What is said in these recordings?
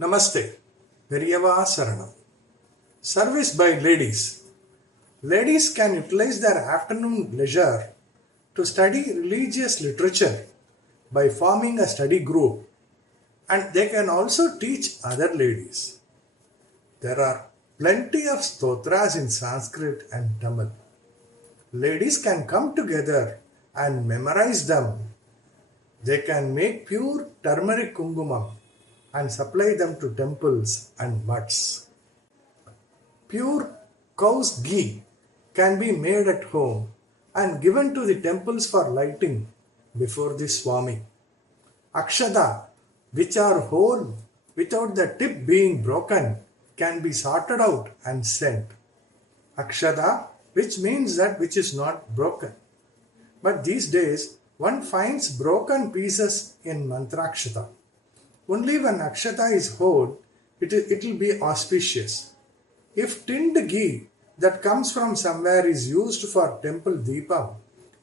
Namaste. Periyava Saranam. Service by ladies. Ladies can utilize their afternoon leisure to study religious literature by forming a study group, and they can also teach other ladies. There are plenty of stotras in Sanskrit and Tamil. Ladies can come together and memorize them. They can make pure turmeric kungumam and supply them to temples and mutts. Pure cow's ghee can be made at home and given to the temples for lighting before the Swami. Akshada, which are whole without the tip being broken, can be sorted out and sent. Akshada, which means that which is not broken. But these days, one finds broken pieces in Mantrakshata. Only when Akshata is whole, it will be auspicious. If tinned ghee that comes from somewhere is used for temple deepam,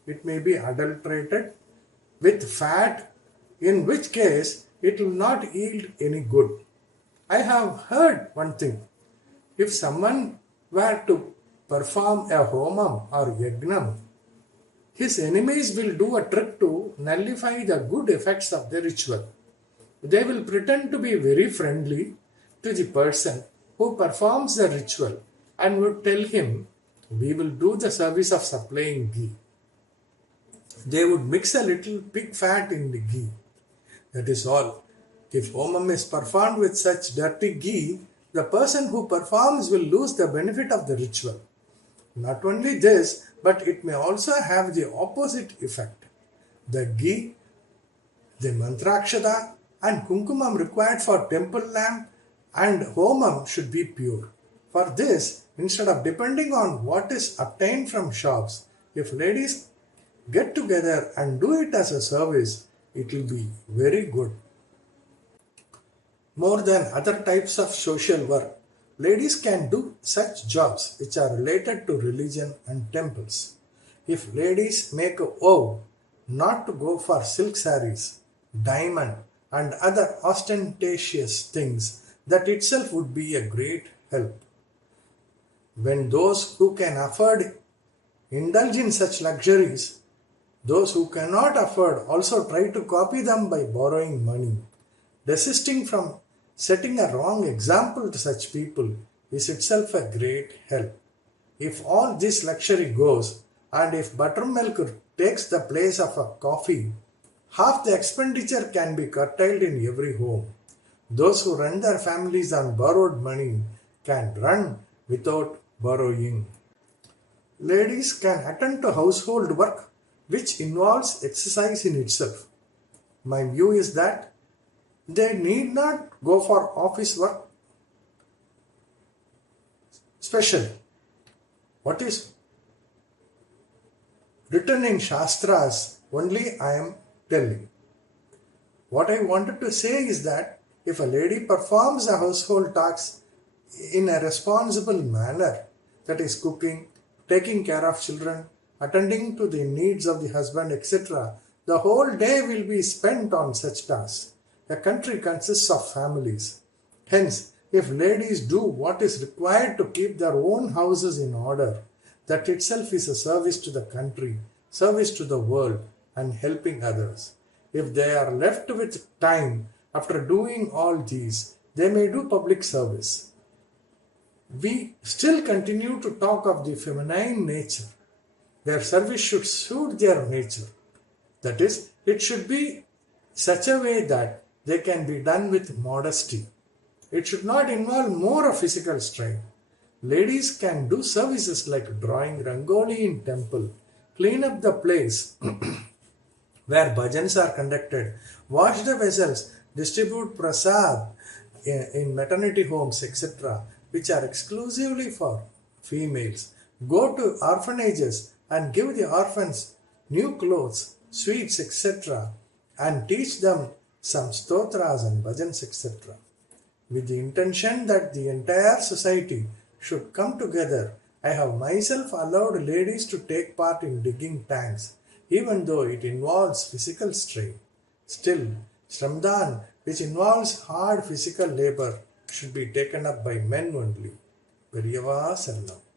it may be adulterated with fat, in which case it will not yield any good. I have heard one thing. If someone were to perform a homam or yagnam, his enemies will do a trick to nullify the good effects of the ritual. They will pretend to be very friendly to the person who performs the ritual and would tell him, "We will do the service of supplying ghee." They would mix a little pig fat in the ghee. That is all. If homam is performed with such dirty ghee, the person who performs will lose the benefit of the ritual. Not only this, but it may also have the opposite effect. The ghee, the mantrakshata, and kumkumam required for temple lamp and homam should be pure. For this, instead of depending on what is obtained from shops, if ladies get together and do it as a service, it will be very good. More than other types of social work, ladies can do such jobs which are related to religion and temples. If ladies make a vow not to go for silk saris, diamond, and other ostentatious things, that itself would be a great help. When those who can afford indulge in such luxuries, those who cannot afford also try to copy them by borrowing money. Desisting from setting a wrong example to such people is itself a great help. If all this luxury goes, and if buttermilk takes the place of a coffee, half the expenditure can be curtailed in every home. Those who run their families on borrowed money can run without borrowing. Ladies can attend to household work which involves exercise in itself. My view is that they need not go for office work special. What is written in Shastras only I am telling. What I wanted to say is that if a lady performs a household tasks in a responsible manner, that is cooking, taking care of children, attending to the needs of the husband, etc., the whole day will be spent on such tasks. A country consists of families. Hence, if ladies do what is required to keep their own houses in order, that itself is a service to the country, service to the world, and helping others. If they are left with time after doing all these, they may do public service. We still continue to talk of the feminine nature. Their service should suit their nature. That is, it should be such a way that they can be done with modesty. It should not involve more of physical strain. Ladies can do services like drawing rangoli in temple, clean up the place where bhajans are conducted, wash the vessels, distribute prasad in maternity homes, etc., which are exclusively for females, go to orphanages and give the orphans new clothes, sweets, etc., and teach them some stotras and bhajans, etc., with the intention that the entire society should come together. I have myself allowed ladies to take part in digging tanks, even though it involves physical strain. Still, Shramdan which involves hard physical labor should be taken up by men only. Periyava Saranam.